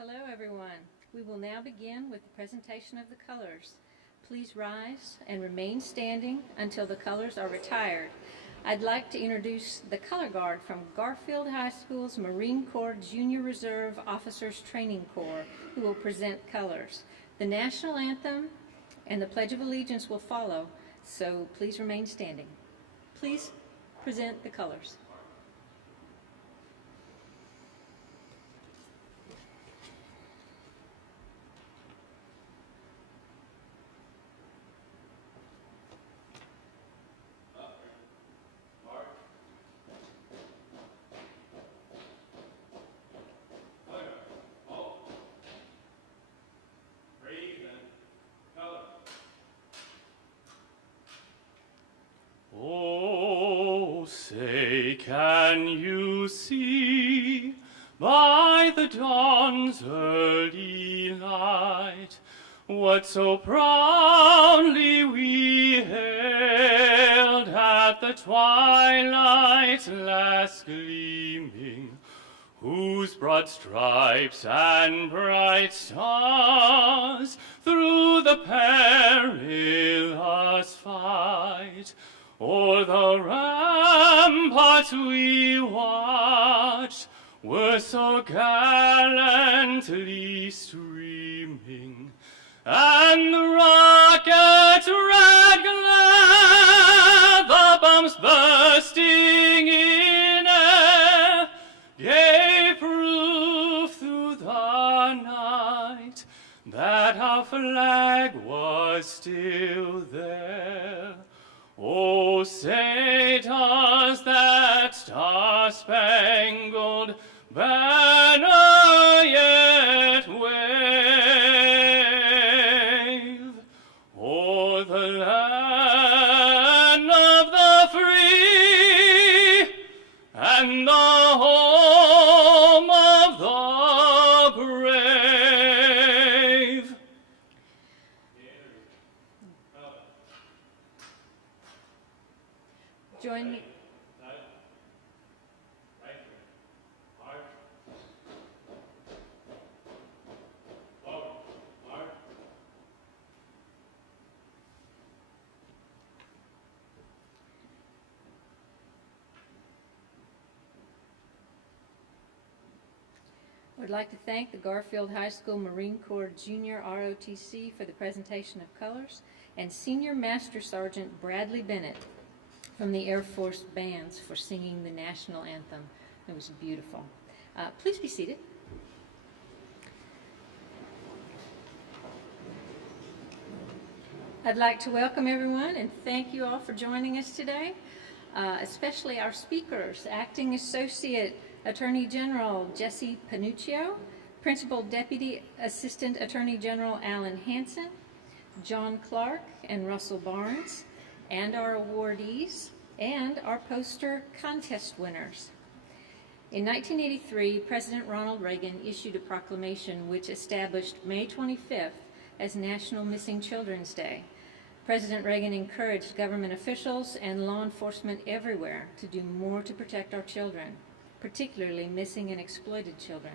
Hello everyone. We will now begin with the presentation of the colors. Please rise and remain standing until the colors are retired. I'd like to introduce the color guard from Garfield High School's Marine Corps Junior Reserve Officers Training Corps, who will present colors. The national anthem and the Pledge of Allegiance will follow, so please remain standing. Please present the colors. Oh, say, can you see by the dawn's early light what so proudly we hailed at the twilight's last gleaming, whose broad stripes and bright stars through the perilous fight o'er the ramparts we watched were so gallantly streaming, and the rockets' red glare, the bombs bursting in air, gave proof through the night that our flag was still there. Oh, say does that star-spangled banner yet wave o'er the land of the free and the home of the brave? Join me. I would like to thank the Garfield High School Marine Corps Junior ROTC for the presentation of colors, and Senior Master Sergeant Bradley Bennett from the Air Force Bands for singing the national anthem. It was beautiful. Please be seated. I'd like to welcome everyone and thank you all for joining us today, especially our speakers, Acting Associate Attorney General Jesse Panuccio, Principal Deputy Assistant Attorney General Alan Hansen, John Clark and Russell Barnes, and our awardees, and our poster contest winners. In 1983, President Ronald Reagan issued a proclamation which established May 25th as National Missing Children's Day. President Reagan encouraged government officials and law enforcement everywhere to do more to protect our children, particularly missing and exploited children.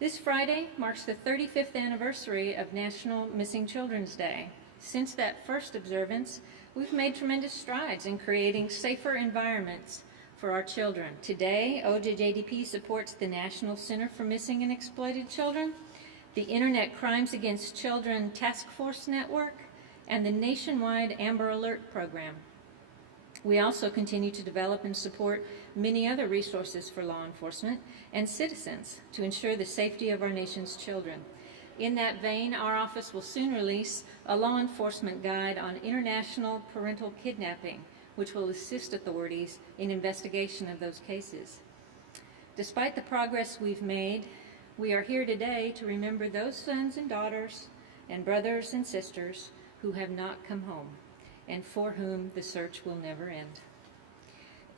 This Friday marks the 35th anniversary of National Missing Children's Day. Since that first observance, we've made tremendous strides in creating safer environments for our children. Today, OJJDP supports the National Center for Missing and Exploited Children, the Internet Crimes Against Children Task Force Network, and the nationwide Amber Alert program. We also continue to develop and support many other resources for law enforcement and citizens to ensure the safety of our nation's children. In that vein, our office will soon release a law enforcement guide on international parental kidnapping, which will assist authorities in investigation of those cases. Despite the progress we've made, we are here today to remember those sons and daughters and brothers and sisters who have not come home and for whom the search will never end.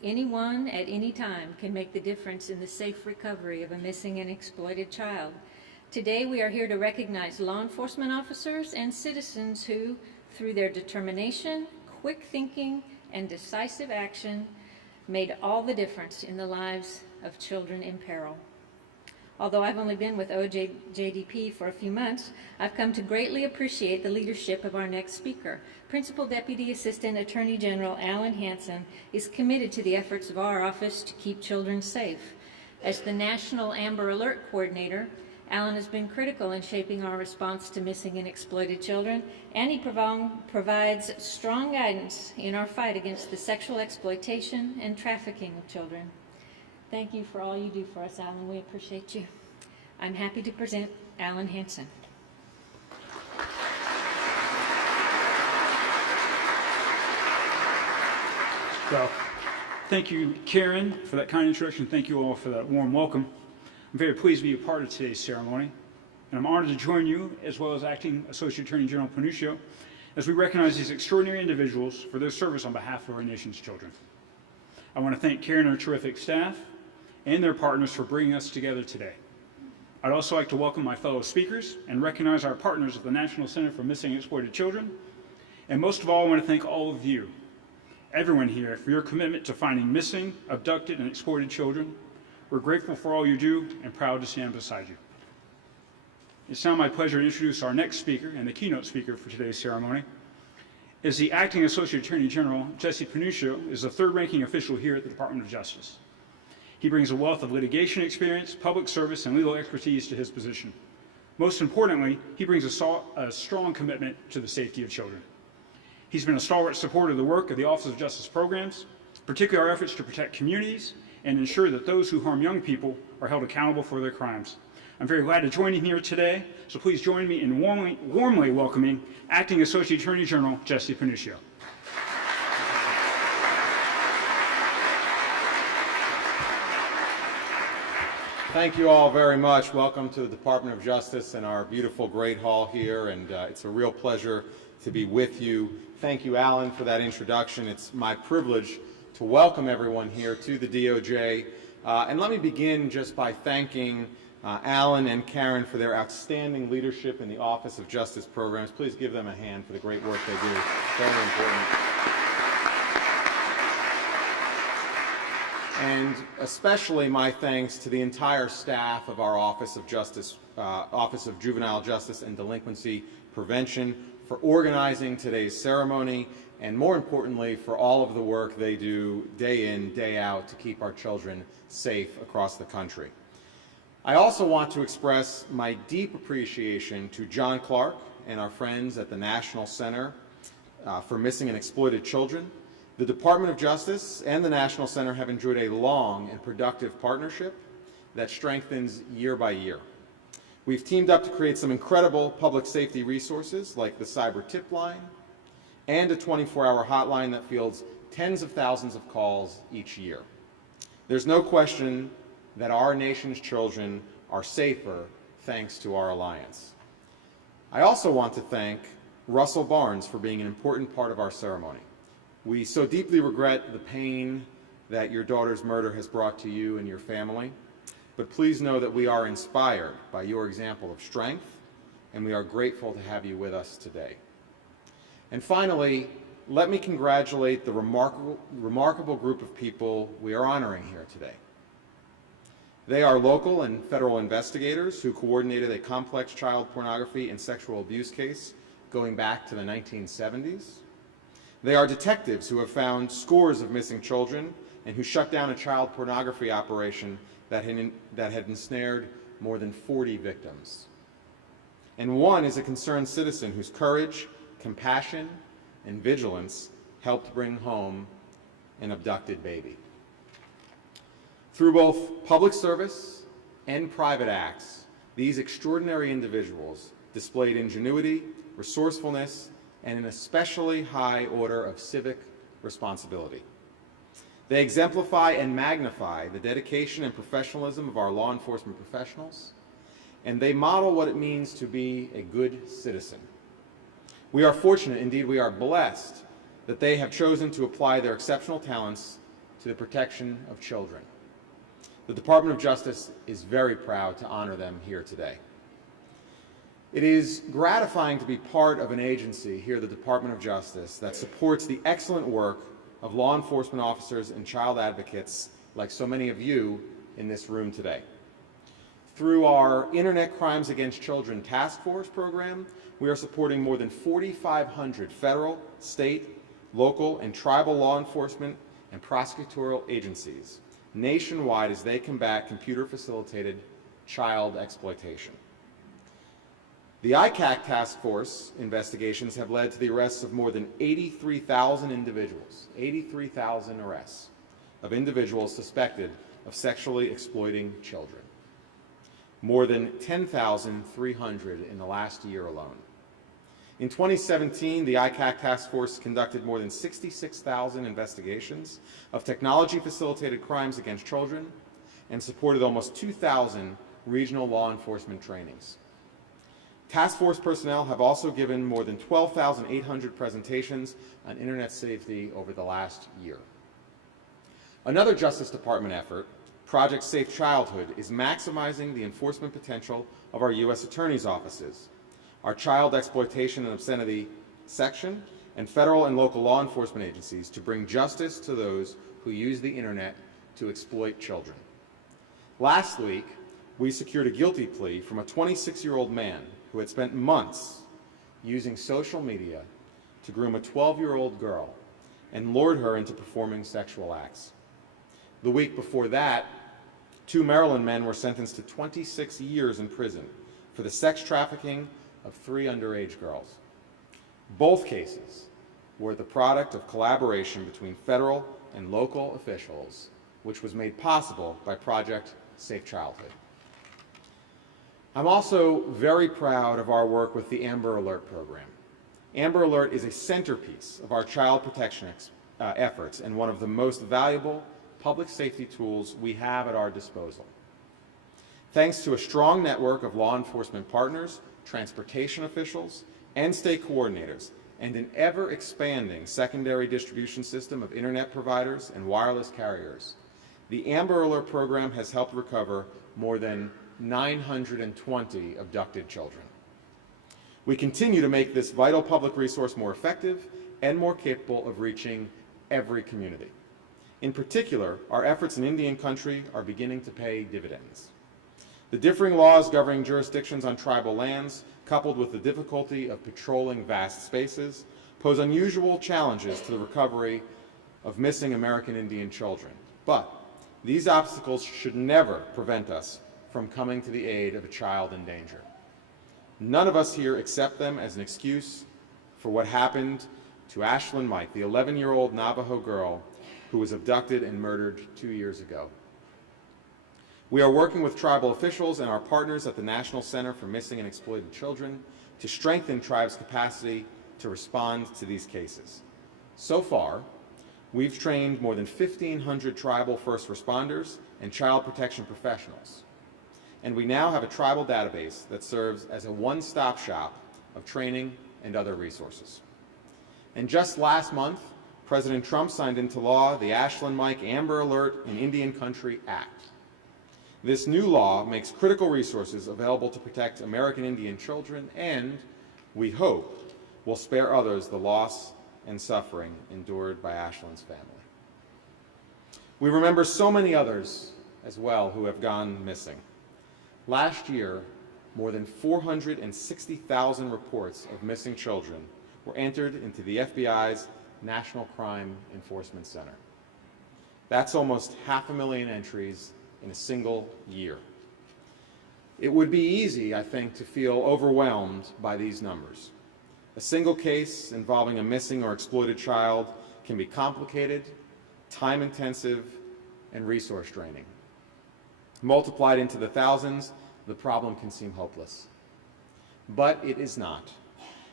Anyone at any time can make the difference in the safe recovery of a missing and exploited child. Today we are here to recognize law enforcement officers and citizens who, through their determination, quick thinking, and decisive action, made all the difference in the lives of children in peril. Although I've only been with OJDP for a few months, I've come to greatly appreciate the leadership of our next speaker. Principal Deputy Assistant Attorney General Alan Hansen is committed to the efforts of our office to keep children safe. As the National Amber Alert Coordinator, Alan has been critical in shaping our response to missing and exploited children, and he provides strong guidance in our fight against the sexual exploitation and trafficking of children. Thank you for all you do for us, Alan. We appreciate you. I'm happy to present Alan Hansen. Well, thank you, Karen, for that kind introduction. Thank you all for that warm welcome. I'm very pleased to be a part of today's ceremony, and I'm honored to join you, as well as Acting Associate Attorney General Phylicia, as we recognize these extraordinary individuals for their service on behalf of our nation's children. I want to thank Karen and her terrific staff and their partners for bringing us together today. I'd also like to welcome my fellow speakers and recognize our partners at the National Center for Missing and Exploited Children. And most of all, I want to thank all of you, everyone here, for your commitment to finding missing, abducted, and exploited children. We're grateful for all you do and proud to stand beside you. It's now my pleasure to introduce our next speaker and the keynote speaker for today's ceremony. As the Acting Associate Attorney General, Jesse Phylicia is the third-ranking official here at the Department of Justice. He brings a wealth of litigation experience, public service, and legal expertise to his position. Most importantly, he brings a strong commitment to the safety of children. He's been a stalwart supporter of the work of the Office of Justice Programs, particularly our efforts to protect communities and ensure that those who harm young people are held accountable for their crimes. I'm very glad to join him here today, so please join me in warmly welcoming Acting Associate Attorney General Jesse Phylicia. Thank you all very much. Welcome to the Department of Justice and our beautiful Great Hall here, and it's a real pleasure to be with you. Thank you, Alan, for that introduction. It's my privilege to welcome everyone here to the DOJ. And let me begin just by thanking Alan and Karen for their outstanding leadership in the Office of Justice Programs. Please give them a hand for the great work they do. Very important. And especially my thanks to the entire staff of our Office of Juvenile Justice and Delinquency Prevention for organizing today's ceremony, and more importantly, for all of the work they do day in, day out to keep our children safe across the country. I also want to express my deep appreciation to John Clark and our friends at the National Center for Missing and Exploited Children. The Department of Justice and the National Center have enjoyed a long and productive partnership that strengthens year by year. We've teamed up to create some incredible public safety resources like the Cyber Tip Line and a 24-hour hotline that fields tens of thousands of calls each year. There's no question that our nation's children are safer thanks to our alliance. I also want to thank Russell Barnes for being an important part of our ceremony. We so deeply regret the pain that your daughter's murder has brought to you and your family, but please know that we are inspired by your example of strength, and we are grateful to have you with us today. And finally, let me congratulate the remarkable group of people we are honoring here today. They are local and federal investigators who coordinated a complex child pornography and sexual abuse case going back to the 1970s. They are detectives who have found scores of missing children and who shut down a child pornography operation that had ensnared more than 40 victims. And one is a concerned citizen whose courage, compassion, and vigilance helped bring home an abducted baby. Through both public service and private acts, these extraordinary individuals displayed ingenuity, resourcefulness, and an especially high order of civic responsibility. They exemplify and magnify the dedication and professionalism of our law enforcement professionals, and they model what it means to be a good citizen. We are fortunate, indeed we are blessed, that they have chosen to apply their exceptional talents to the protection of children. The Department of Justice is very proud to honor them here today. It is gratifying to be part of an agency here at the Department of Justice that supports the excellent work of law enforcement officers and child advocates like so many of you in this room today. Through our Internet Crimes Against Children Task Force program, we are supporting more than 4,500 federal, state, local, and tribal law enforcement and prosecutorial agencies nationwide as they combat computer-facilitated child exploitation. The ICAC task force investigations have led to the arrests of more than 83,000 individuals, 83,000 arrests of individuals suspected of sexually exploiting children. More than 10,300 in the last year alone. In 2017, the ICAC task force conducted more than 66,000 investigations of technology-facilitated crimes against children and supported almost 2,000 regional law enforcement trainings. Task force personnel have also given more than 12,800 presentations on Internet safety over the last year. Another Justice Department effort, Project Safe Childhood, is maximizing the enforcement potential of our U.S. Attorney's offices, our Child Exploitation and Obscenity section, and federal and local law enforcement agencies to bring justice to those who use the Internet to exploit children. Last week, we secured a guilty plea from a 26-year-old man who had spent months using social media to groom a 12-year-old girl and lured her into performing sexual acts. The week before that, 2 Maryland men were sentenced to 26 years in prison for the sex trafficking of 3 underage girls. Both cases were the product of collaboration between federal and local officials, which was made possible by Project Safe Childhood. I'm also very proud of our work with the Amber Alert program. Amber Alert is a centerpiece of our child protection efforts and one of the most valuable public safety tools we have at our disposal. Thanks to a strong network of law enforcement partners, transportation officials, and state coordinators, and an ever-expanding secondary distribution system of Internet providers and wireless carriers, the Amber Alert program has helped recover more than 920 abducted children. We continue to make this vital public resource more effective and more capable of reaching every community. In particular, our efforts in Indian country are beginning to pay dividends. The differing laws governing jurisdictions on tribal lands, coupled with the difficulty of patrolling vast spaces, pose unusual challenges to the recovery of missing American Indian children. But these obstacles should never prevent us from coming to the aid of a child in danger. None of us here accept them as an excuse for what happened to Ashland Mike, the 11-year-old Navajo girl who was abducted and murdered 2 years ago. We are working with tribal officials and our partners at the National Center for Missing and Exploited Children to strengthen tribes' capacity to respond to these cases. So far, we've trained more than 1,500 tribal first responders and child protection professionals. And we now have a tribal database that serves as a one-stop shop of training and other resources. And just last month, President Trump signed into law the Ashland Mike Amber Alert in Indian Country Act. This new law makes critical resources available to protect American Indian children and, we hope, will spare others the loss and suffering endured by Ashland's family. We remember so many others as well who have gone missing. Last year, more than 460,000 reports of missing children were entered into the FBI's National Crime Enforcement Center. That's almost 500,000 entries in a single year. It would be easy, I think, to feel overwhelmed by these numbers. A single case involving a missing or exploited child can be complicated, time-intensive, and resource-draining. Multiplied into the thousands, the problem can seem hopeless. But it is not.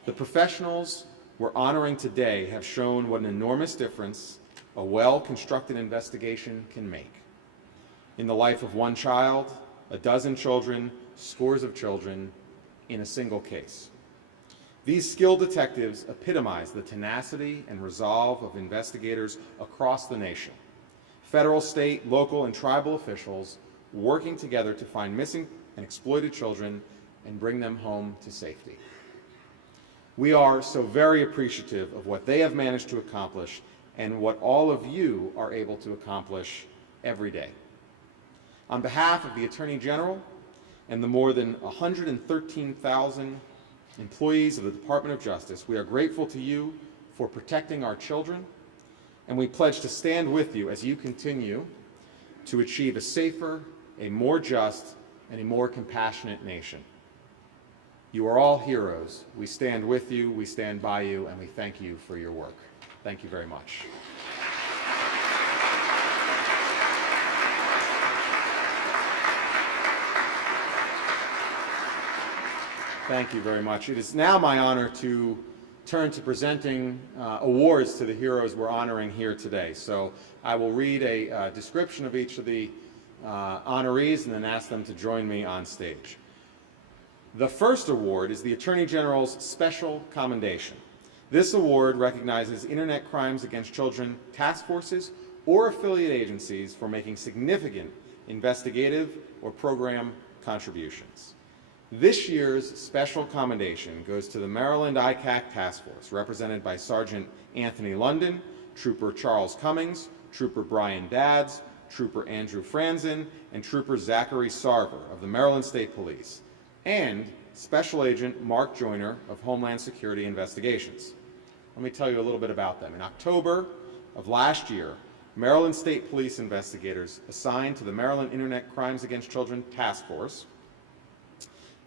The professionals we're honoring today have shown what an enormous difference a well-constructed investigation can make in the life of one child, a dozen children, scores of children, in a single case. These skilled detectives epitomize the tenacity and resolve of investigators across the nation. Federal, state, local, and tribal officials working together to find missing and exploited children and bring them home to safety. We are so very appreciative of what they have managed to accomplish and what all of you are able to accomplish every day. On behalf of the Attorney General, and the more than 113,000 employees of the Department of Justice, we are grateful to you for protecting our children, and we pledge to stand with you as you continue to achieve a safer, a more just, and a more compassionate nation. You are all heroes. We stand with you, we stand by you, and we thank you for your work. Thank you very much. Thank you very much. It is now my honor to turn to presenting awards to the heroes we're honoring here today. So I will read a description of each of the honorees and then ask them to join me on stage. The first award is the Attorney General's Special Commendation. This award recognizes Internet Crimes Against Children task forces or affiliate agencies for making significant investigative or program contributions. This year's special commendation goes to the Maryland ICAC Task Force, represented by Sergeant Anthony London, Trooper Charles Cummings, Trooper Brian Dadds, Trooper Andrew Franzen, and Trooper Zachary Sarver of the Maryland State Police, and Special Agent Mark Joyner of Homeland Security Investigations. Let me tell you a little bit about them. In October of last year, Maryland State Police investigators assigned to the Maryland Internet Crimes Against Children Task Force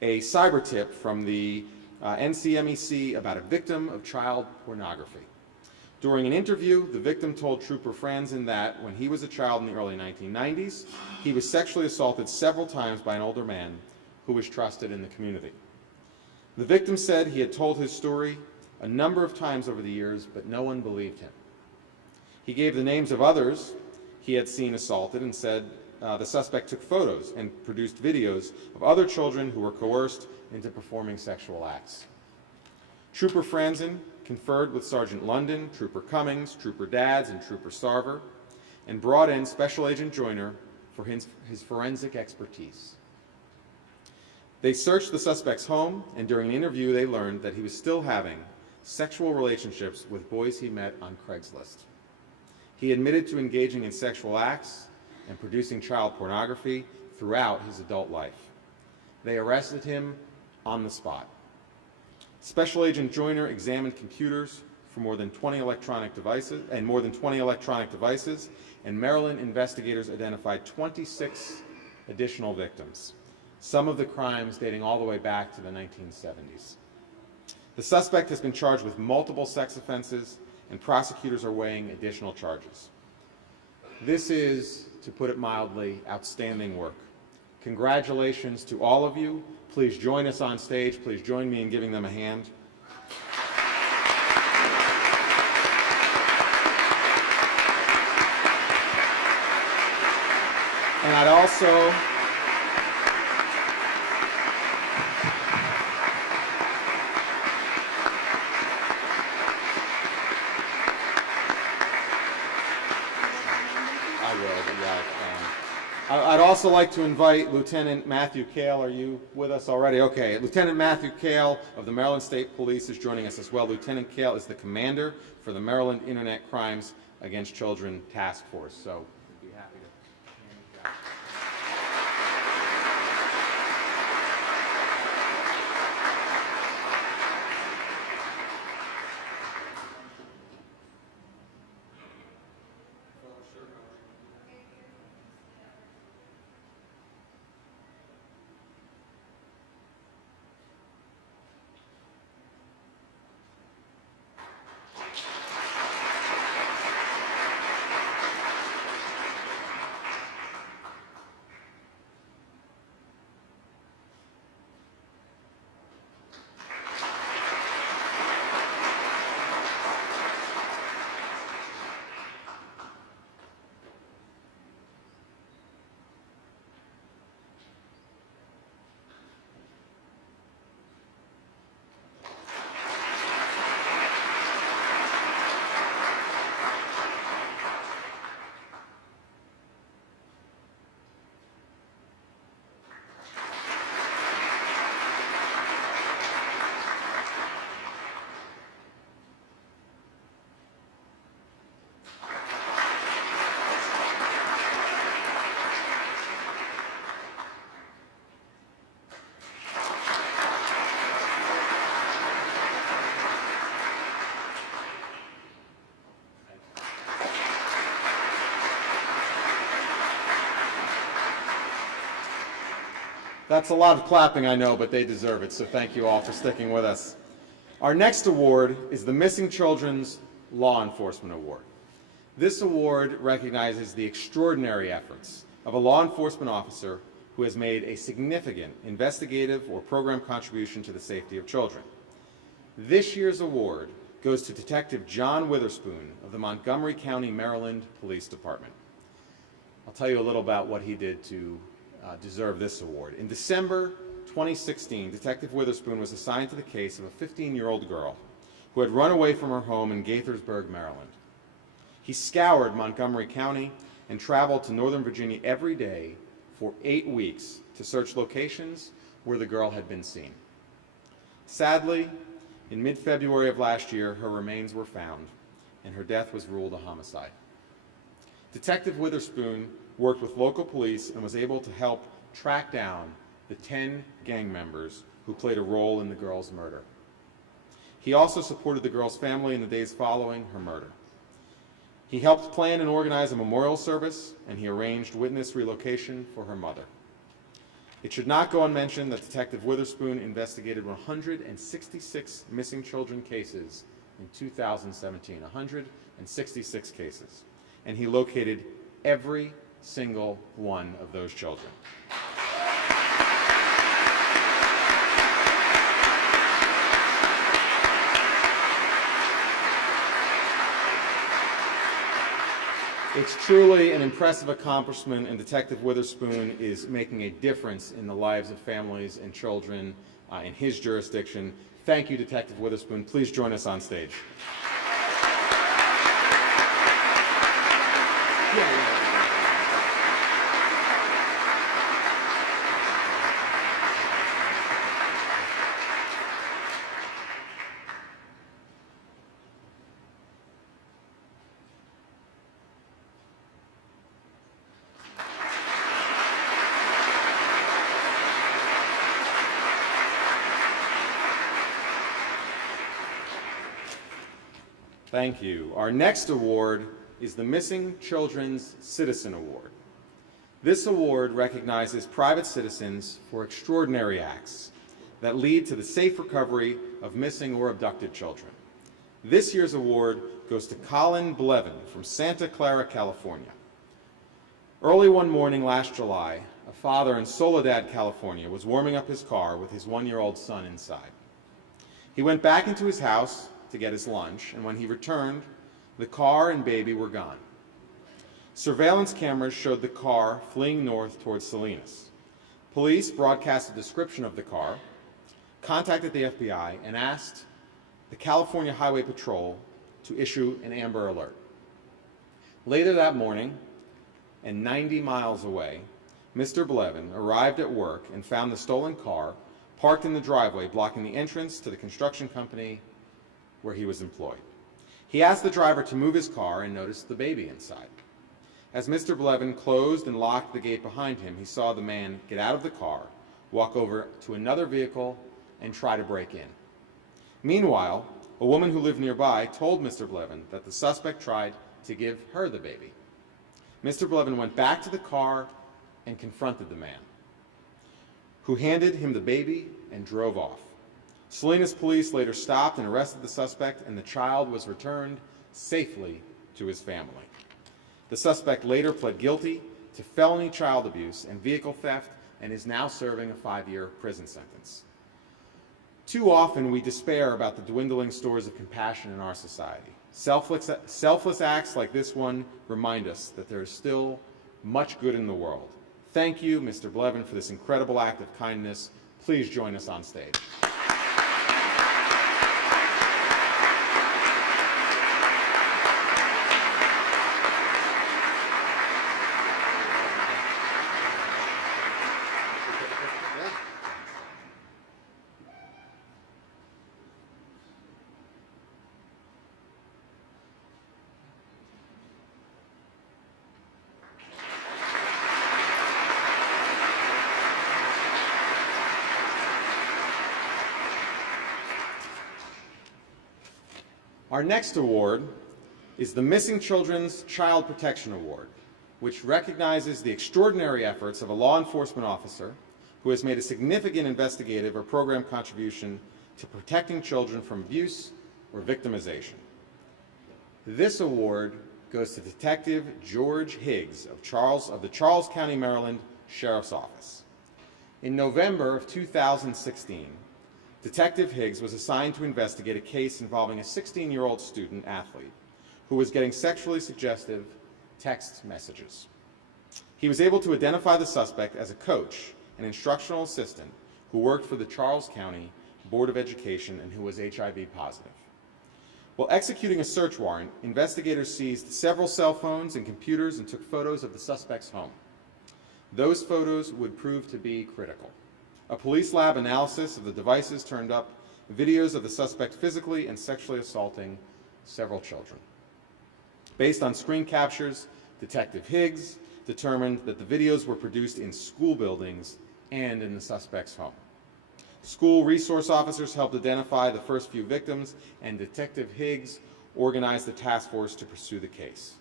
a cyber tip from the NCMEC about a victim of child pornography. During an interview, the victim told Trooper Franzen that when he was a child in the early 1990s, he was sexually assaulted several times by an older man who was trusted in the community. The victim said he had told his story a number of times over the years, but no one believed him. He gave the names of others he had seen assaulted and said the suspect took photos and produced videos of other children who were coerced into performing sexual acts. Trooper Franzen conferred with Sergeant London, Trooper Cummings, Trooper Dadds, and Trooper Sarver, and brought in Special Agent Joyner for his forensic expertise. They searched the suspect's home, and during an interview they learned that he was still having sexual relationships with boys he met on Craigslist. He admitted to engaging in sexual acts and producing child pornography throughout his adult life. They arrested him on the spot. Special Agent Joyner examined computers for more than 20 electronic devices, and Maryland investigators identified 26 additional victims, some of the crimes dating all the way back to the 1970s. The suspect has been charged with multiple sex offenses, and prosecutors are weighing additional charges. This is, to put it mildly, outstanding work. Congratulations to all of you. Please join us on stage. Please join me in giving them a hand. And I'd also I'd also like to invite Lieutenant Matthew Cale. Are you with us already? Okay. Lieutenant Matthew Cale of the Maryland State Police is joining us as well. Lieutenant Cale is the commander for the Maryland Internet Crimes Against Children Task Force. So we'd be happy to hand That's a lot of clapping, I know, but they deserve it, so thank you all for sticking with us. Our next award is the Missing Children's Law Enforcement Award. This award recognizes the extraordinary efforts of a law enforcement officer who has made a significant investigative or program contribution to the safety of children. This year's award goes to Detective John Witherspoon of the Montgomery County, Maryland Police Department. I'll tell you a little about what he did to deserve this award. In December 2016, Detective Witherspoon was assigned to the case of a 15-year-old girl who had run away from her home in Gaithersburg, Maryland. He scoured Montgomery County and traveled to Northern Virginia every day for 8 weeks to search locations where the girl had been seen. Sadly, in mid-February of last year, her remains were found, and her death was ruled a homicide. Detective Witherspoon worked with local police and was able to help track down the 10 gang members who played a role in the girl's murder. He also supported the girl's family in the days following her murder. He helped plan and organize a memorial service, and he arranged witness relocation for her mother. It should not go unmentioned that Detective Witherspoon investigated 166 missing children cases in 2017, 166 cases, and he located every single one of those children. It's truly an impressive accomplishment, and Detective Witherspoon is making a difference in the lives of families and children in his jurisdiction. Thank you, Detective Witherspoon. Please join us on stage. Thank you. Our next award is the Missing Children's Citizen Award. This award recognizes private citizens for extraordinary acts that lead to the safe recovery of missing or abducted children. This year's award goes to Colin Blevin from Santa Clara, California. Early one morning last July, a father in Soledad, California was warming up his car with his one-year-old son inside. He went back into his house to get his lunch, and when he returned, the car and baby were gone. Surveillance cameras showed the car fleeing north towards Salinas. Police broadcast a description of the car, contacted the FBI, and asked the California Highway Patrol to issue an Amber Alert. Later that morning, and 90 miles away, Mr. Blevin arrived at work and found the stolen car parked in the driveway, blocking the entrance to the construction company where he was employed. He asked the driver to move his car and noticed the baby inside. As Mr. Blevin closed and locked the gate behind him, he saw the man get out of the car, walk over to another vehicle, and try to break in. Meanwhile, a woman who lived nearby told Mr. Blevin that the suspect tried to give her the baby. Mr. Blevin went back to the car and confronted the man, who handed him the baby and drove off. Salinas police later stopped and arrested the suspect, and the child was returned safely to his family. The suspect later pled guilty to felony child abuse and vehicle theft and is now serving a 5-year prison sentence. Too often we despair about the dwindling stores of compassion in our society. Selfless acts like this one remind us that there is still much good in the world. Thank you, Mr. Blevin, for this incredible act of kindness. Please join us on stage. Our next award is the Missing Children's Child Protection Award, which recognizes the extraordinary efforts of a law enforcement officer who has made a significant investigative or program contribution to protecting children from abuse or victimization. This award goes to Detective George Higgs of the Charles County, Maryland Sheriff's Office. In November of 2016, Detective Higgs was assigned to investigate a case involving a 16-year-old student athlete who was getting sexually suggestive text messages. He was able to identify the suspect as a coach, an instructional assistant who worked for the Charles County Board of Education and who was HIV positive. While executing a search warrant, investigators seized several cell phones and computers and took photos of the suspect's home. Those photos would prove to be critical. A police lab analysis of the devices turned up videos of the suspect physically and sexually assaulting several children. Based on screen captures, Detective Higgs determined that the videos were produced in school buildings and in the suspect's home. School resource officers helped identify the first few victims, and Detective Higgs organized the task force to pursue the case.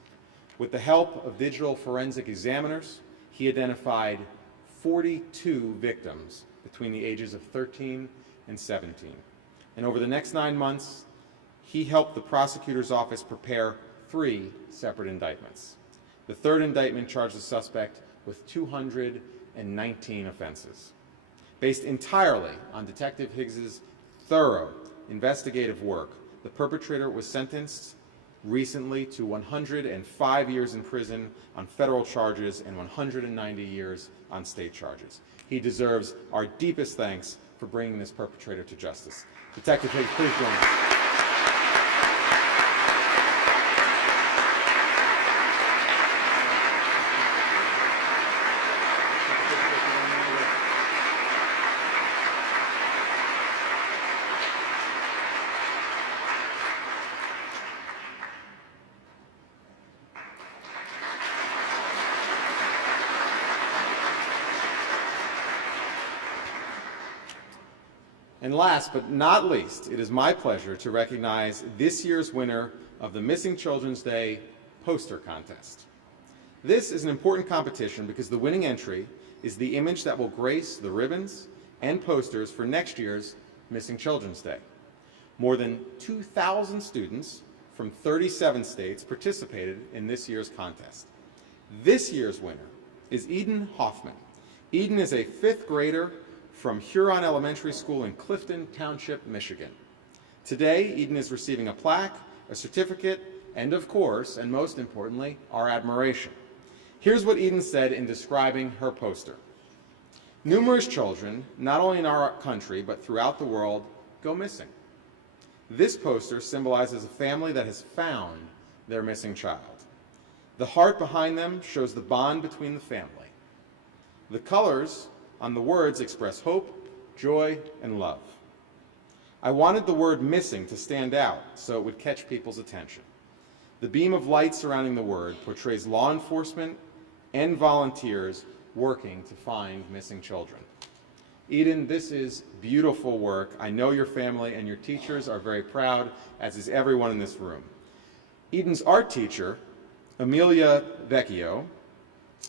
With the help of digital forensic examiners, he identified 42 victims between the ages of 13 and 17. And over the next 9 months, he helped the prosecutor's office prepare 3 separate indictments. The third indictment charged the suspect with 219 offenses. Based entirely on Detective Higgs's thorough investigative work, the perpetrator was sentenced recently to 105 years in prison on federal charges and 190 years on state charges. He deserves our deepest thanks for bringing this perpetrator to justice. Detective Higgs, please join us. And last but not least, it is my pleasure to recognize this year's winner of the Missing Children's Day poster contest. This is an important competition because the winning entry is the image that will grace the ribbons and posters for next year's Missing Children's Day. More than 2,000 students from 37 states participated in this year's contest. This year's winner is Eden Hoffman. Eden is a 5th grader from Huron Elementary School in Clifton Township, Michigan. Today, Eden is receiving a plaque, a certificate, and of course, and most importantly, our admiration. Here's what Eden said in describing her poster. Numerous children, not only in our country, but throughout the world, go missing. This poster symbolizes a family that has found their missing child. The heart behind them shows the bond between the family. The colors on the words express hope, joy, and love. I wanted the word missing to stand out so it would catch people's attention. The beam of light surrounding the word portrays law enforcement and volunteers working to find missing children. Eden, this is beautiful work. I know your family and your teachers are very proud, as is everyone in this room. Eden's art teacher, Amelia Vecchio,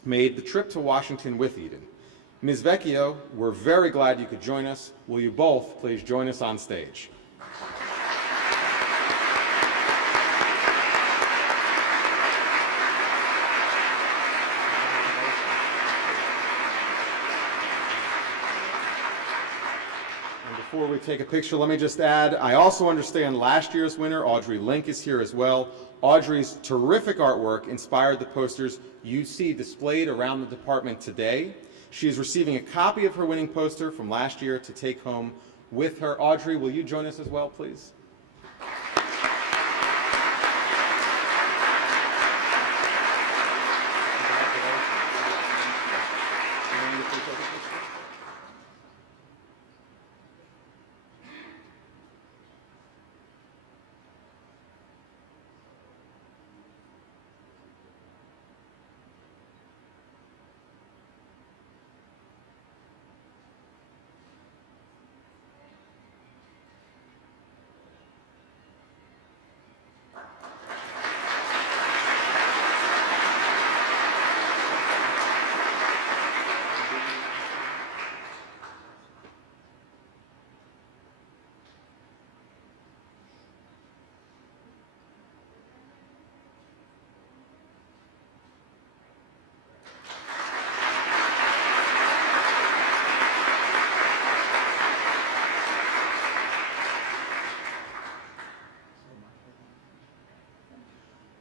made the trip to Washington with Eden. Ms. Vecchio, we're very glad you could join us. Will you both please join us on stage? And before we take a picture, let me just add, I also understand last year's winner, Audrey Link, is here as well. Audrey's terrific artwork inspired the posters you see displayed around the department today. She is receiving a copy of her winning poster from last year to take home with her. Audrey, will you join us as well, please?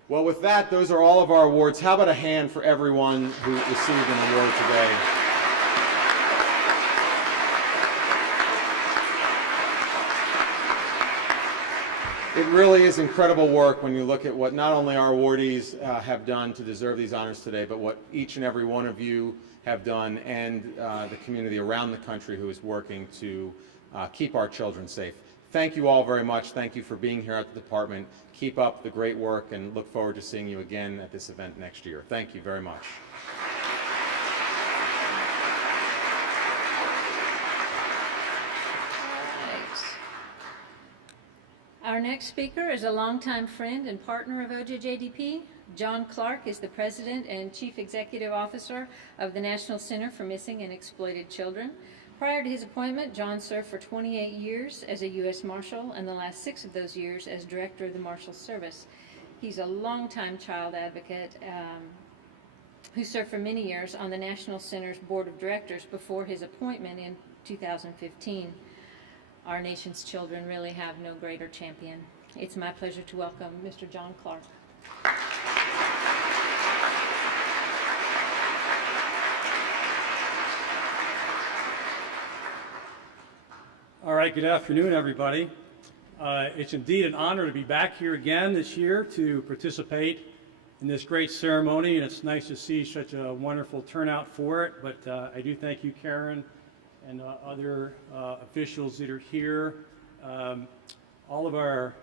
Well, with that, those are all of our awards. How about a hand for everyone who received an award today? It really is incredible work when you look at what not only our awardees have done to deserve these honors today, but what each and every one of you have done, and the community around the country who is working to keep our children safe. Thank you all very much. Thank you for being here at the department. Keep up the great work and look forward to seeing you again at this event next year. Thank you very much. Our next speaker is a longtime friend and partner of OJJDP. John Clark is the President and Chief Executive Officer of the National Center for Missing and Exploited Children. Prior to his appointment, John served for 28 years as a U.S. Marshal and the last 6 of those years as Director of the Marshal Service. He's a longtime child advocate who served for many years on the National Center's Board of Directors before his appointment in 2015. Our nation's children really have no greater champion. It's my pleasure to welcome Mr. John Clark. All right, good afternoon, everybody. It's indeed an honor to be back here again this year to participate in this great ceremony, and it's nice to see such a wonderful turnout for it. But I do thank you, Karen, and other officials that are here, all of our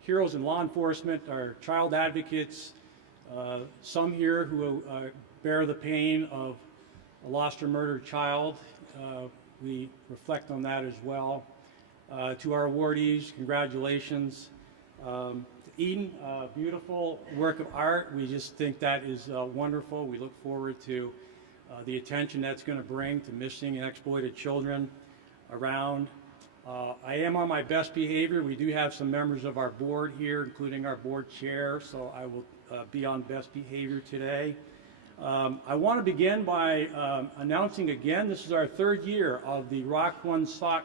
heroes in law enforcement, our child advocates, some here who bear the pain of a lost or murdered child. We reflect on that as well. To our awardees, congratulations. To Eden, beautiful work of art. We just think that is wonderful. We look forward to the attention that's going to bring to missing and exploited children around. I am on my best behavior. We do have some members of our board here, including our board chair, so I will be on best behavior today. I want to begin by announcing again, this is our 3rd year of the Rock One Sock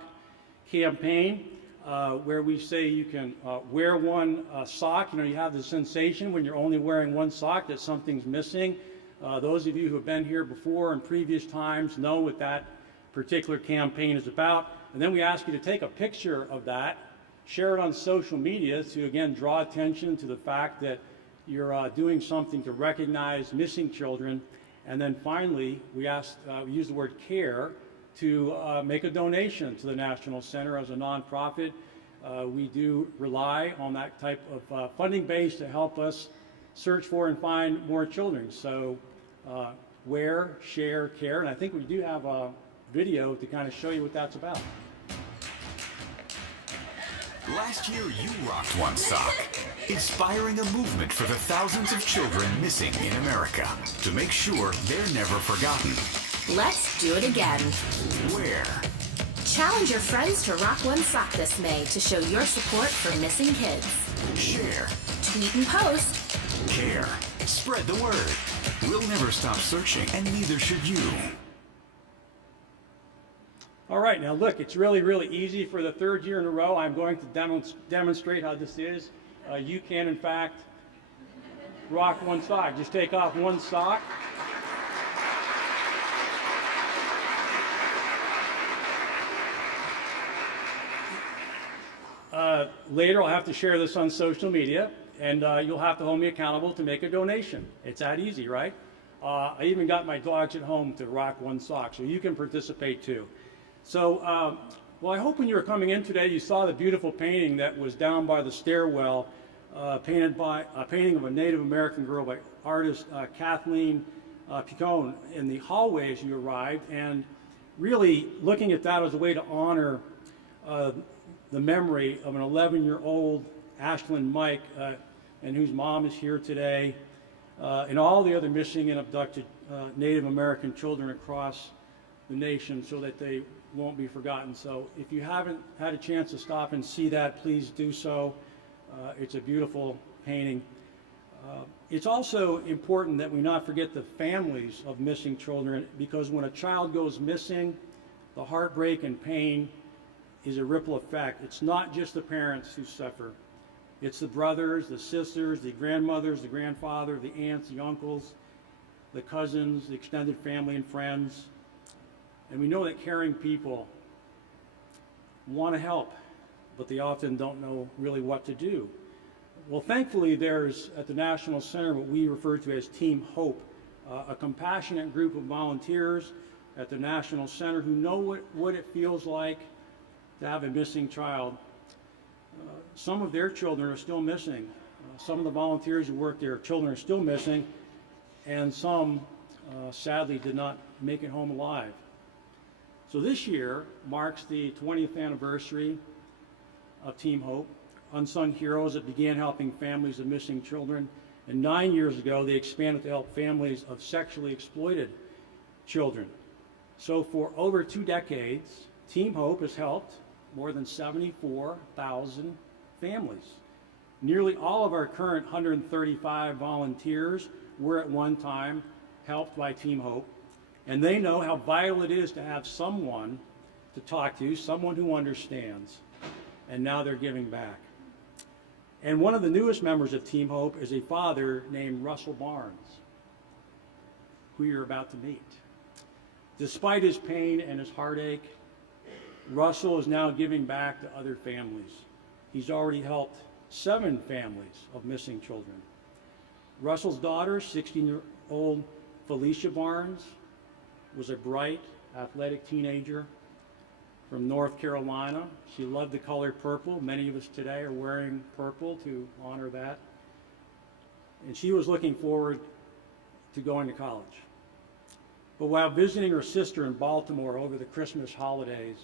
campaign, where we say you can wear one sock. You know, you have the sensation when you're only wearing one sock that something's missing. Those of you who have been here before in previous times know what that particular campaign is about. And then we ask you to take a picture of that, share it on social media to, again, draw attention to the fact that you're doing something to recognize missing children. And then finally, we use the word care to make a donation to the National Center as a nonprofit. We do rely on that type of funding base to help us search for and find more children. So wear, share, care. And I think we do have a video to kind of show you what that's about. Last year, you rocked one sock, inspiring a movement for the thousands of children missing in America to make sure they're never forgotten. Let's do it again. Wear. Challenge your friends to rock one sock this May to show your support for missing kids. Share. Tweet and post. Care. Spread the word. We'll never stop searching, and neither should you. All right, now look, it's really, really easy. For the 3rd year in a row, I'm going to demonstrate how this is. You can, in fact, rock one sock. Just take off one sock. Later, I'll have to share this on social media, and you'll have to hold me accountable to make a donation. It's that easy, right? I even got my dogs at home to rock one sock, so you can participate too. So, well, I hope when you were coming in today, you saw the beautiful painting that was down by the stairwell, painted by a painting of a Native American girl by artist Kathleen Picone in the hallway as you arrived, and really looking at that as a way to honor the memory of an 11-year-old Ashland Mike, and whose mom is here today, and all the other missing and abducted Native American children across the nation, so that they won't be forgotten. So if you haven't had a chance to stop and see that, please do so. It's a beautiful painting. It's also important that we not forget the families of missing children, because when a child goes missing, the heartbreak and pain is a ripple effect. It's not just the parents who suffer. It's the brothers, the sisters, the grandmothers, the grandfather, the aunts, the uncles, the cousins, the extended family and friends. And we know that caring people want to help, but they often don't know really what to do. Well, thankfully, there's at the National Center what we refer to as Team Hope, a compassionate group of volunteers at the National Center who know what it feels like to have a missing child. Some of their children are still missing. Some of the volunteers who work there, children are still missing, and some sadly did not make it home alive. So this year marks the 20th anniversary of Team Hope, unsung heroes that began helping families of missing children. And 9 years ago, they expanded to help families of sexually exploited children. So for over 2 decades, Team Hope has helped more than 74,000 families. Nearly all of our current 135 volunteers were at one time helped by Team Hope, and they know how vital it is to have someone to talk to, someone who understands, and now they're giving back. And one of the newest members of Team Hope is a father named Russell Barnes, who you're about to meet. Despite his pain and his heartache, Russell is now giving back to other families. He's already helped 7 families of missing children. Russell's daughter, 16-year-old Phylicia Barnes, was a bright, athletic teenager from North Carolina. She loved the color purple. Many of us today are wearing purple to honor that. And she was looking forward to going to college. But while visiting her sister in Baltimore over the Christmas holidays,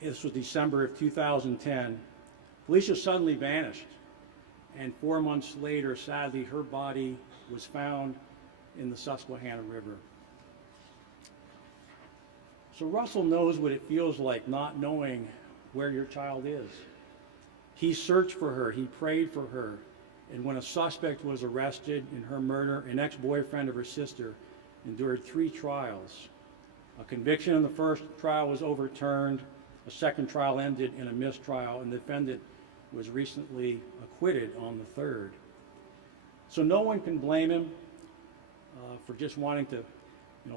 this was December of 2010, Felicia suddenly vanished. And 4 months later, sadly, her body was found in the Susquehanna River. So Russell knows what it feels like not knowing where your child is. He searched for her, he prayed for her, and when a suspect was arrested in her murder, an ex-boyfriend of her sister endured 3 trials. A conviction in the first trial was overturned, a second trial ended in a mistrial, and the defendant was recently acquitted on the third. So no one can blame him for just wanting to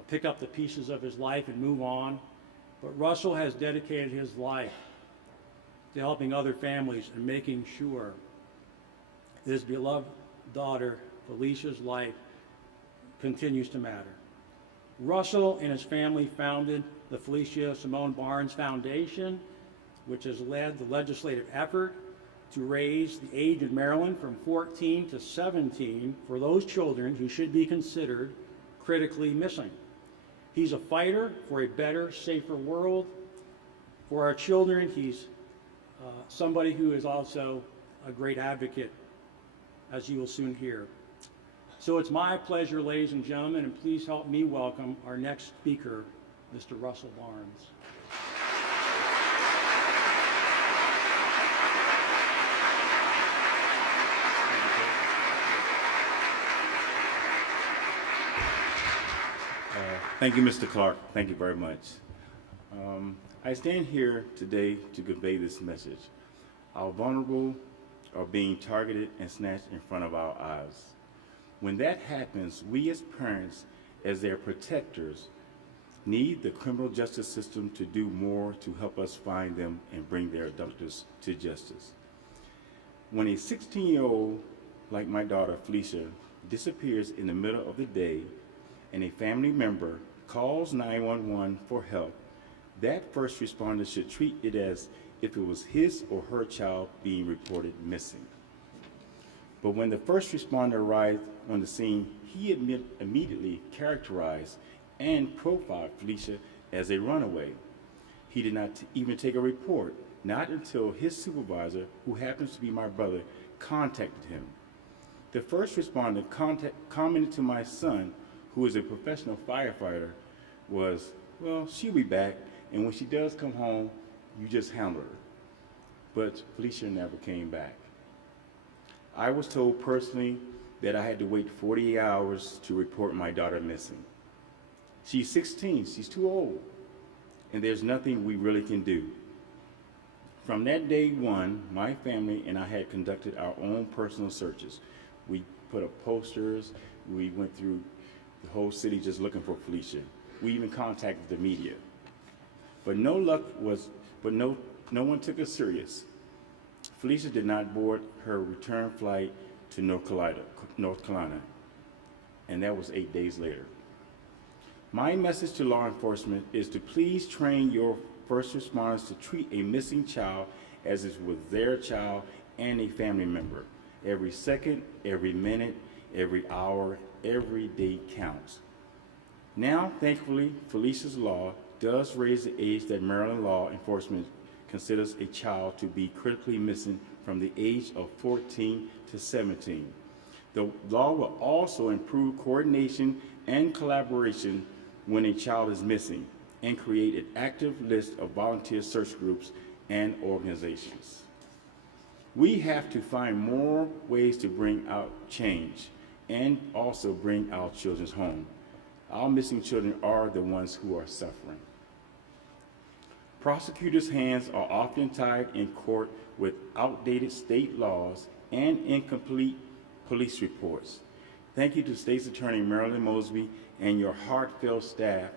pick up the pieces of his life and move on. But Russell has dedicated his life to helping other families and making sure that his beloved daughter, Felicia's life, continues to matter. Russell and his family founded the Phylicia Simone Barnes Foundation, which has led the legislative effort to raise the age in Maryland from 14 to 17 for those children who should be considered critically missing. He's a fighter for a better, safer world for our children. He's somebody who is also a great advocate, as you will soon hear. So it's my pleasure, ladies and gentlemen, and please help me welcome our next speaker, Mr. Russell Barnes. Thank you, Mr. Clark. Thank you very much. I stand here today to convey this message. Our vulnerable are being targeted and snatched in front of our eyes. When that happens, we as parents, as their protectors, need the criminal justice system to do more to help us find them and bring their abductors to justice. When a 16-year-old, like my daughter Felicia, disappears in the middle of the day and a family member calls 911 for help, that first responder should treat it as if it was his or her child being reported missing. But when the first responder arrived on the scene, he immediately characterized and profiled Felicia as a runaway. He did not even take a report, not until his supervisor, who happens to be my brother, contacted him. The first responder commented to my son, who is a professional firefighter, was, well, she'll be back, and when she does come home, you just handle her. But Felicia never came back. I was told personally that I had to wait 48 hours to report my daughter missing. She's 16, she's too old, and there's nothing we really can do. From that day one, my family and I had conducted our own personal searches. We put up posters, we went through the whole city just looking for Felicia. We even contacted the media. But no one took us serious. Felicia did not board her return flight to North Carolina, and that was 8 days later. My message to law enforcement is to please train your first responders to treat a missing child as if it was their child and a family member. Every second, every minute, every hour, every day counts. Now, thankfully, Felicia's law does raise the age that Maryland law enforcement considers a child to be critically missing from the age of 14 to 17. The law will also improve coordination and collaboration when a child is missing and create an active list of volunteer search groups and organizations. We have to find more ways to bring out change and also bring our children home. Our missing children are the ones who are suffering. Prosecutors' hands are often tied in court with outdated state laws and incomplete police reports. Thank you to State's Attorney Marilyn Mosby and your heartfelt staff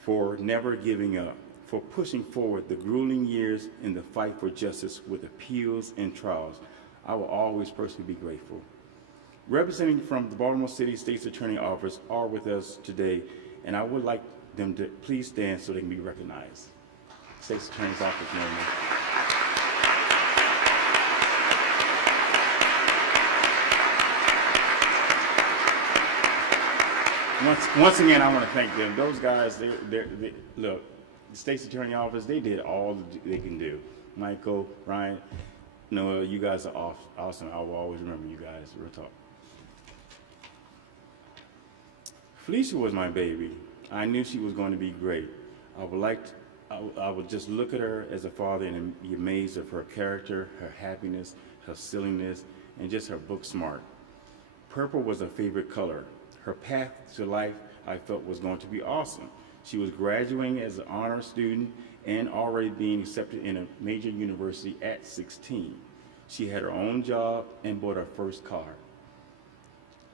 for never giving up, for pushing forward the grueling years in the fight for justice with appeals and trials. I will always personally be grateful. Representing from the Baltimore City State's Attorney Office are with us today, and I would like them to please stand so they can be recognized. State's Attorney's Office, Maryland. Once again, I want to thank them. Those guys, they look, the State's Attorney Office, they did all they can do. Michael, Ryan, Noah, you guys are awesome. I will always remember you guys, real talk. Felicia was my baby. I knew she was going to be great. I would just look at her as a father and be amazed of her character, her happiness, her silliness, and just her book smart. Purple was her favorite color. Her path to life, I felt, was going to be awesome. She was graduating as an honor student and already being accepted in a major university at 16. She had her own job and bought her first car.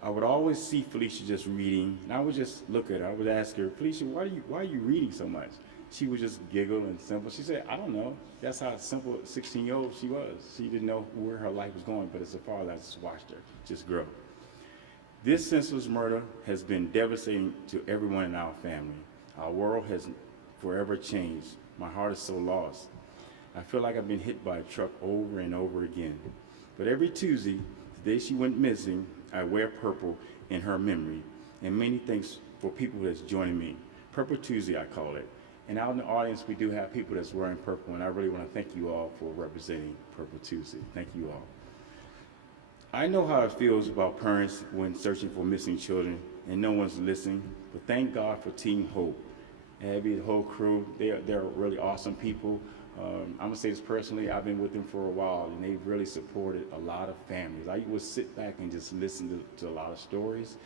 I would always see Felicia just reading, and I would just look at her. I would ask her, Felicia, why are you reading so much? She would just giggle and simple. She said, I don't know. That's how simple 16-year-old she was. She didn't know where her life was going, but as a father, I just watched her just grow. This senseless murder has been devastating to everyone in our family. Our world has forever changed. My heart is so lost. I feel like I've been hit by a truck over and over again. But every Tuesday, the day she went missing, I wear purple in her memory. And many thanks for people that's joining me. Purple Tuesday, I call it. And out in the audience, we do have people that's wearing purple, and I really want to thank you all for representing Purple Tuesday. Thank you all. I know how it feels about parents when searching for missing children and no one's listening, but thank God for Team Hope. Abby, the whole crew, they're really awesome people. I'm gonna say this personally, I've been with them for a while, and they've really supported a lot of families. I would sit back and just listen to a lot of stories,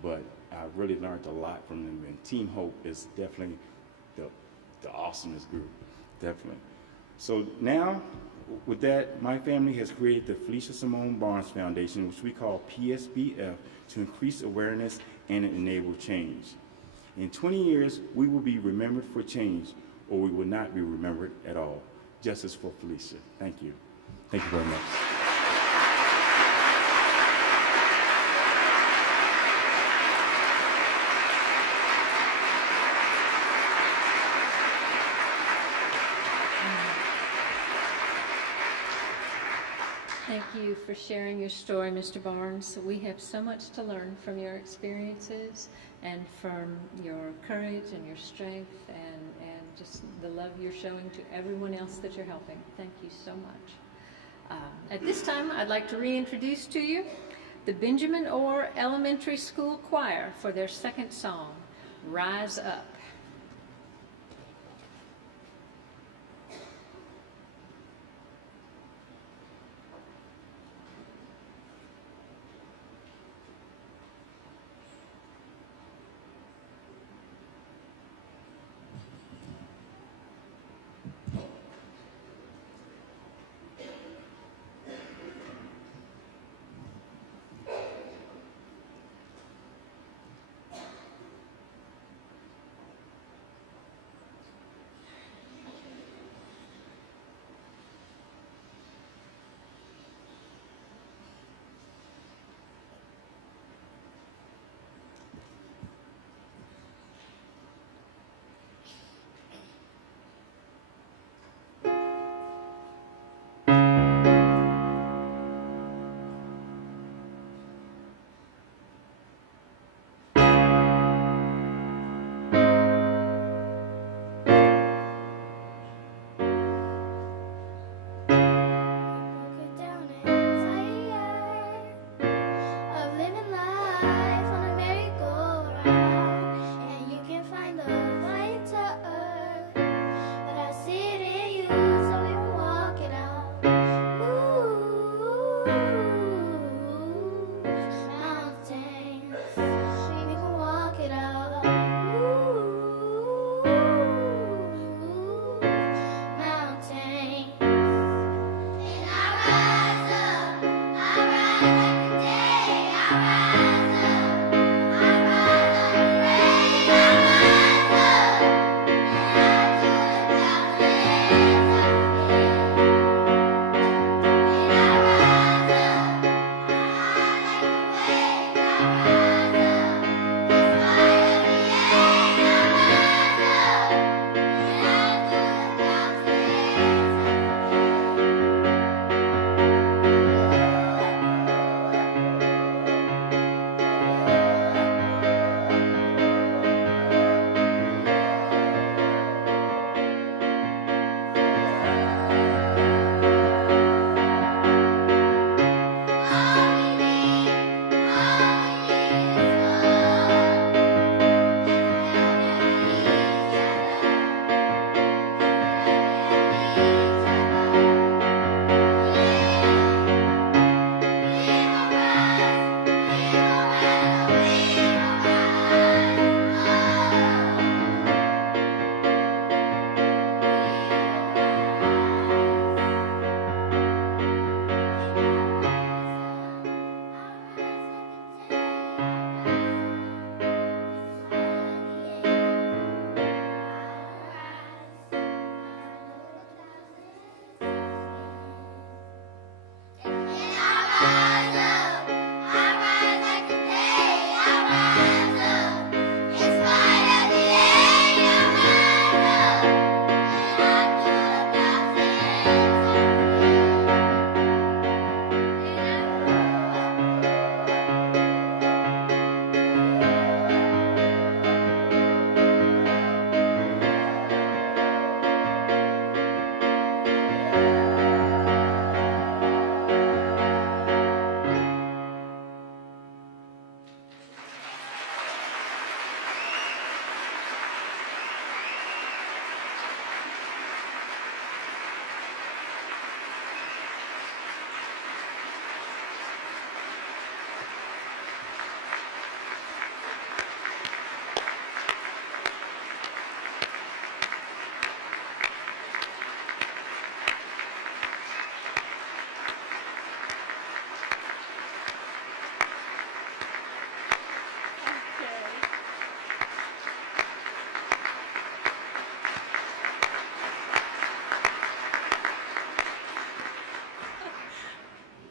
but I really learned a lot from them, and Team Hope is definitely the awesomest group, definitely. So now, with that, my family has created the Phylicia Simone Barnes Foundation, which we call PSBF, to increase awareness and enable change. In 20 years, we will be remembered for change, or we will not be remembered at all. Justice for Felicia. Thank you. Thank you very much. Thank you for sharing your story, Mr. Barnes. We have so much to learn from your experiences and from your courage and your strength and just the love you're showing to everyone else that you're helping. Thank you so much. At this time, I'd like to reintroduce to you the Benjamin Orr Elementary School Choir for their second song, Rise Up.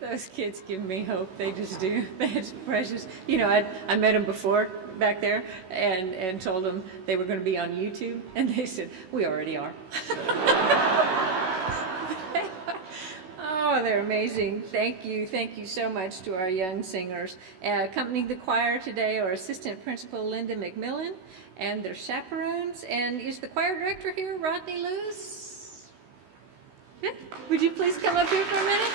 Those kids give me hope. They just do. That's precious. You know, I met them before back there and told them they were going to be on YouTube, and they said, we already are. Oh, they're amazing. Thank you so much to our young singers. Accompanying the choir today are Assistant Principal Linda McMillan and their chaperones. And is the choir director here, Rodney Lewis? Yeah. Would you please come up here for a minute?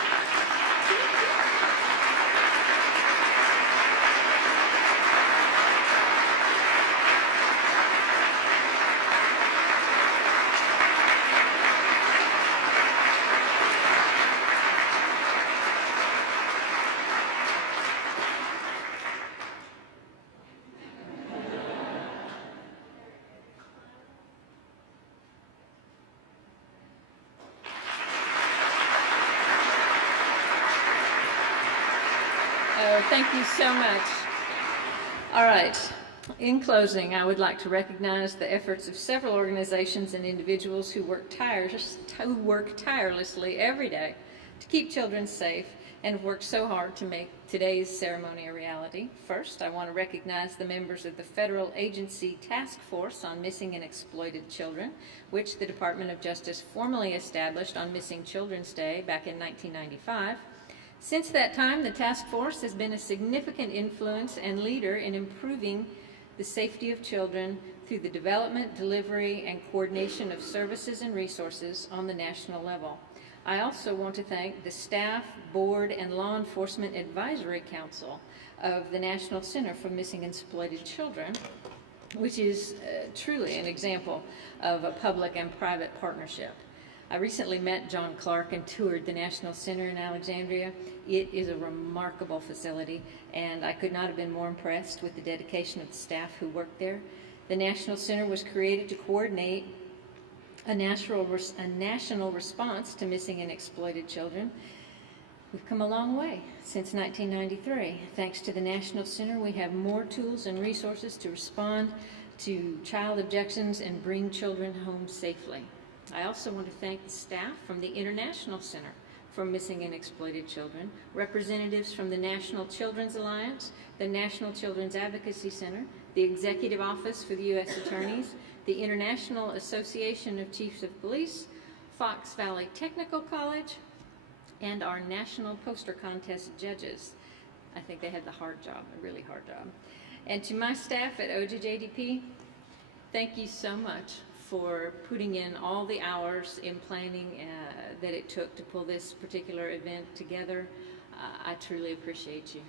Thank you so much. All right. In closing, I would like to recognize the efforts of several organizations and individuals who work tirelessly every day to keep children safe and have worked so hard to make today's ceremony a reality. First, I want to recognize the members of the Federal Agency Task Force on Missing and Exploited Children, which the Department of Justice formally established on Missing Children's Day back in 1995. Since that time, the task force has been a significant influence and leader in improving the safety of children through the development, delivery, and coordination of services and resources on the national level. I also want to thank the staff, board, and Law Enforcement Advisory Council of the National Center for Missing and Exploited Children, which is truly an example of a public and private partnership. I recently met John Clark and toured the National Center in Alexandria. It is a remarkable facility, and I could not have been more impressed with the dedication of the staff who worked there. The National Center was created to coordinate a national response to missing and exploited children. We've come a long way since 1993. Thanks to the National Center, we have more tools and resources to respond to child abductions and bring children home safely. I also want to thank the staff from the International Center for Missing and Exploited Children, representatives from the National Children's Alliance, the National Children's Advocacy Center, the Executive Office for the U.S. Attorneys, the International Association of Chiefs of Police, Fox Valley Technical College, and our National Poster Contest judges. I think they had the hard job, a really hard job. And to my staff at OJJDP, thank you so much for putting in all the hours in planning that it took to pull this particular event together. I truly appreciate you.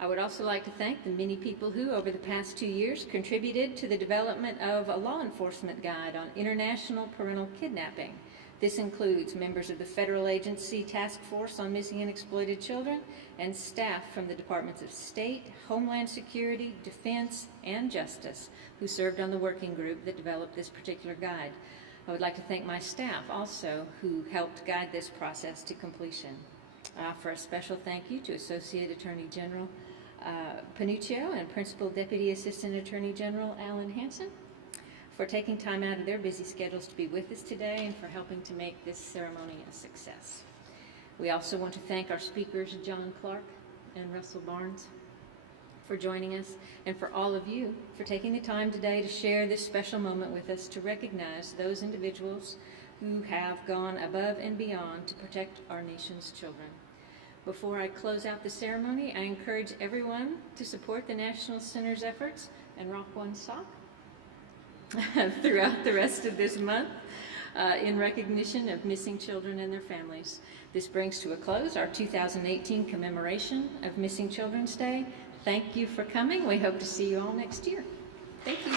I would also like to thank the many people who, over the past 2 years, contributed to the development of a law enforcement guide on international parental kidnapping. This includes members of the Federal Agency Task Force on Missing and Exploited Children and staff from the Departments of State, Homeland Security, Defense, and Justice who served on the working group that developed this particular guide. I would like to thank my staff also who helped guide this process to completion. I offer a special thank you to Associate Attorney General Panuccio and Principal Deputy Assistant Attorney General Alan Hansen for taking time out of their busy schedules to be with us today and for helping to make this ceremony a success. We also want to thank our speakers, John Clark and Russell Barnes, for joining us, and for all of you for taking the time today to share this special moment with us to recognize those individuals who have gone above and beyond to protect our nation's children. Before I close out the ceremony, I encourage everyone to support the National Center's efforts and rock one sock throughout the rest of this month in recognition of missing children and their families. This brings to a close our 2018 commemoration of Missing Children's Day. Thank you for coming. We hope to see you all next year. Thank you.